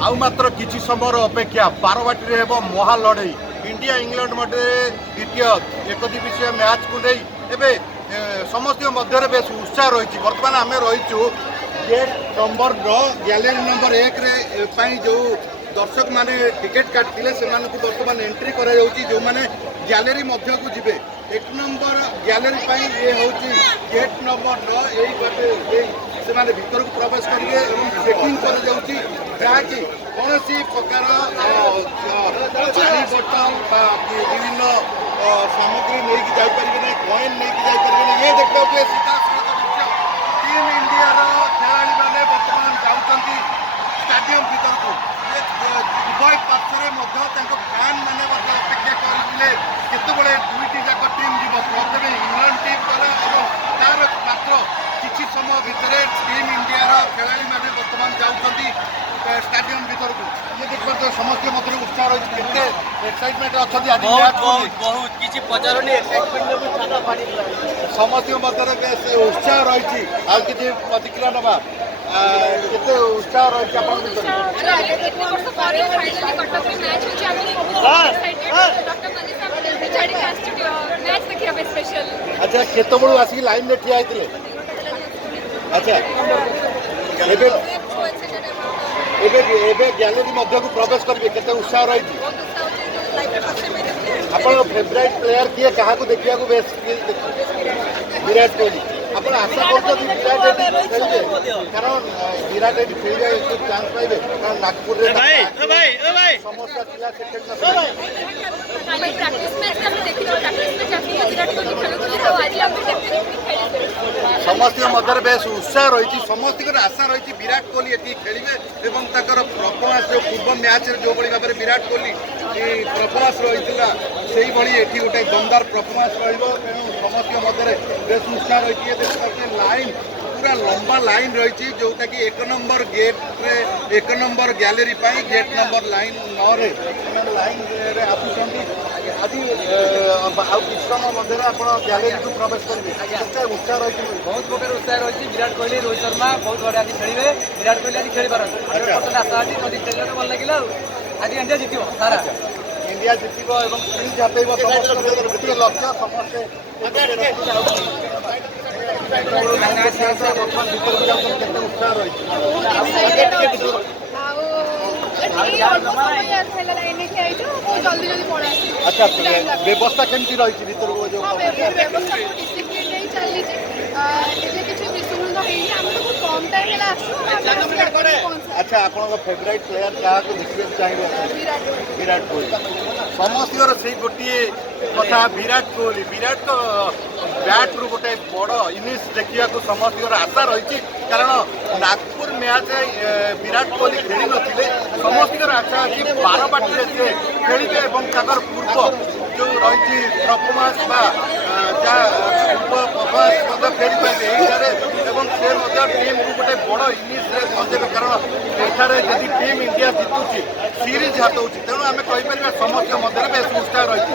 आउ मात्र किछि समय अपेक्षा बारवाटी हेब महा लड़ई इंडिया इंग्लैंड मध्य द्वितीय एक दिवसीय मैच को नहीं एवं समस्त मध्य बेस उत्साह रही। बर्तमान आम रहीचु गेट नंबर 9 गैलेरी नंबर 1 रे जो दर्शक माने टिकेट काटते से बर्तमान एंट्री करा जो मैंने गैलेरी मध्य को जीवे 1 नंबर गैलेरी ये हूँ गेट नंबर 9 यही बाटे से भर को प्रवेश करेंगे और चेकिंग जहाँकि कौन प्रकार पानी बोतल विभिन्न सामग्री नहीं जापर ना कॉइन नहीं जापर ये देखते सीधा टीम इंडिया खेलाड़ी मैंने बर्तमान जाऊँगी स्टाडियम भर को उभय पार्श्वर फैन मैंने अपेक्षा करते केतबे दुईटी जाक टीम जीव प्रथम इंग्लैंड टीम गला और तार मात्र किसी समय भितर टीम इंडिया खेलाड़ी मैंने बर्तमान जाऊँगी स्टाडियम भर को ये देखते समस्त मध्य उत्साह रही है एक्साइटमेंट अच्छा बहुत किसी पचारनी समस्त मध्य उत्साह रही आज किसी प्रतिक्रिया नवा केते उत्साह रही अच्छा केत बड़ू आसिक लाइन में ठिया होते अच्छा गैलेरी मध्य को प्रवेश करेंगे केते उत्साह रही आपन फेवरेट प्लेयर किए क्या देखा बेस विराट कोहली आप आशा कर कारण विराट खेलिए चान्स पाइबे कारण नागपुर समस्त मध्य बेस उत्साह रही समस्त आशा रही विराट कोहली ये खेलिए और परफॉर्मेंस जो पूर्व मैच जो भाव में विराट कोहली परफॉर्मेंस रही से गोटे दमदार परफॉर्मेंस रो समस्त मध्य बेस उत्साह रही लाइन पूरा लंबा लाइन रही जोटा कि 1 नंबर गेट रे 1 number gallery gate number line 9 रे लाइन आसुँच आज किस समय मध्य आप गैलेरी को प्रवेश करेंगे उत्साह रही बहुत प्रकार उत्साह रही विराट कोहली रोहित शर्मा बहुत बढ़िया आज खेलेंगे विराट कोहली आज खेल पारे आशा अच्छी खेल भल लगे आज इंडिया जित सारा इंडिया जितब और सीरीज हाथेब समस्त गोटे लक्ष्य समस्ते उत्साह रही अच्छा व्यवस्था केमती रही भीतर को जो अच्छा आप फेवरेट प्लेयर क्या देखिए चाहिए विराट कोहली समस्त से गोटे कथा विराट कोहली विराट को बैट रु गोटे बड़ इनिंग्स देखा समस्त आशा रही कारण नागपुर मैच विराट कोहली खेली नथिले समस्त आशा अच्छी बारवाटी से खेलिए और पूर्व जो रही परफॉर्मेंस पूर्व फेरी पाइबे से टीम को गोटे बड़ इनिंग्स पहुँचे कारण एठारे जदि टीम इंडिया जितुची सीरीज हाथ होची तेणु आम कहीपर समस्त मध्य बेस उत्साह रही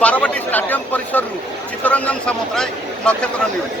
बारवाटी स्टाडियम परिसर चित्तरंजन सामंतराय नक्षत्र न्यूज।